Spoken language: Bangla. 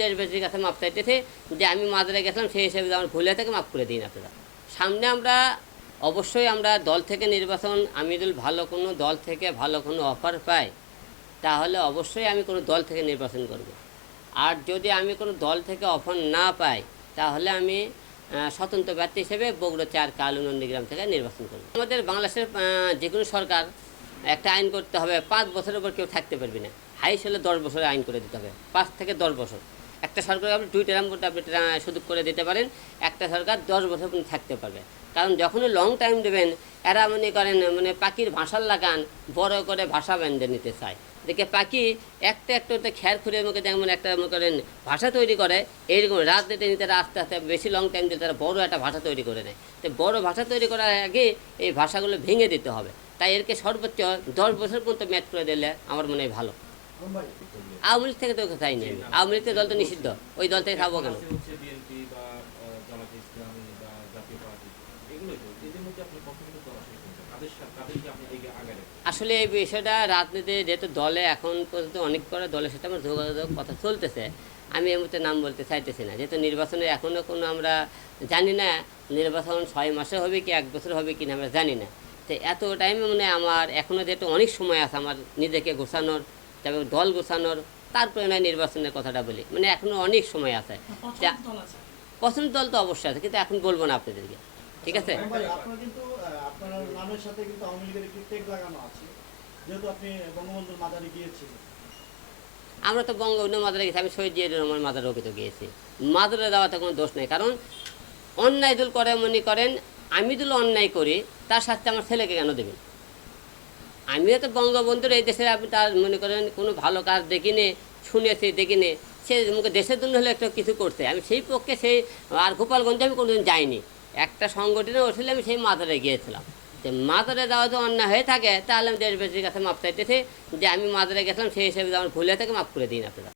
দেশবাসীর কাছে মাপ চাইতেছে যে আমি মাদারে গেছিলাম, সেই হিসেবে আমার ভুলে থেকে মাফ করে দিন আপনারা। সামনে আমরা, অবশ্যই আমরা দল থেকে নির্বাচন, আমি যদি ভালো কোনো দল থেকে ভালো কোনো অফার পাই, তাহলে অবশ্যই আমি কোনো দল থেকে নির্বাচন করব। আর যদি আমি কোনো দল থেকে অফার না পাই, তাহলে আমি স্বতন্ত্র ব্যক্তি হিসেবে বগুড়া চার কালু নন্দীগ্রাম থেকে নির্বাচন করব। আমাদের বাংলাদেশের যে কোনো সরকার, একটা আইন করতে হবে, পাঁচ বছরের উপর কেউ থাকতে পারবি না। হাইস হলে দশ বছরে আইন করে দিতে হবে, পাঁচ থেকে দশ বছর। একটা সরকার আপনি দুই টার্ম করতে আপনি সুযোগ করে দিতে পারেন, একটা সরকার দশ বছর পর্যন্ত থাকতে পারবে। কারণ যখনই লং টাইম দেবেন, এরা মনে করেন মানে পাখির ভাষার লাগান, বড় করে ভাষা বেঁধে নিতে চায়। দেখে পাখি একটা একটা একটা খ্যার খুঁড়ে মুখে যেমন একটা মনে করেন ভাষা তৈরি করে এইরকম রাজনীতি নিতে তারা আস্তে আস্তে বেশি লং টাইম দিতে তারা বড় একটা ভাষা তৈরি করে নেয়। তো বড় ভাষা তৈরি করার আগে এই ভাষাগুলো ভেঙে দিতে হবে। তাই এরকে সর্বোচ্চ দশ বছর পর্যন্ত ম্যাট করে দিলে আমার মনে হয় ভালো। আওয়ামী লীগ থেকে তো চাইনি আমি আওয়ামী লীগ দল তো নিষিদ্ধ। ওই দল থেকে খাব কেন? আসলে এই বিষয়টা রাজনীতি যেহেতু দলে এখন পর্যন্ত অনেক করে দলের সাথে আমার যোগাযোগ কথা চলতেছে। আমি এই মুহূর্তে নাম বলতে চাইতেছি না। যেহেতু নির্বাচনে এখনও কোনো আমরা জানি না নির্বাচন ছয় মাসে হবে কি এক বছর হবে কি না আমরা জানি না। তো এত টাইমে মানে আমার এখনও যেহেতু অনেক সময় আছে আমার নিজেকে গোছানোর তারপর দল গোছানোর তারপরে নয় নির্বাচনের কথাটা বলি। মানে এখনও অনেক সময় আছে। পছন্দ দল তো অবশ্যই আছে কিন্তু এখন বলব না আপনাদেরকে। ঠিক আছে? ভাই আপনার কিন্তু আহ, আপনার নামের সাথে কিন্তু আওয়ামী লীগের একটি টেক লাগানো আছে। যেহেতু আপনি বঙ্গবন্ধুর মাদারে গিয়েছিলেন। আমরা তো বঙ্গবন্ধু মাদারে গেছি আমি শহীদ জিয়া রহমান মাদারে তো গিয়েছি। মাদারে দেওয়াতে কোনো দোষ নেই কারণ অন্যায় দূর করে মনে করেন আমি যদি অন্যায় করি তার সাথে আমার ছেলেকে কেন দেবেন? আমিও তো বঙ্গবন্ধুর এই দেশের আপনি তার মনে করেন কোনো ভালো কাজ দেখিনি, শুনেছি, দেখিনি। সে মুখে দেশের জন্য হলে একটা কিছু করছে আমি সেই পক্ষে সেই আর গোপালগঞ্জে আমি কোনোদিন যাইনি। একটা সংগঠনে উঠলে আমি সেই মাদারে গিয়েছিলাম। যে মাদারে যাওয়া যদি অন্যায় হয়ে থাকে, তাহলে আমি দেশবাসীর কাছে মাপ চাইতেছি যে আমি মাদারে গেছিলাম, সেই হিসেবে আমার ভুলে থেকে মাফ করে দিন আপনারা।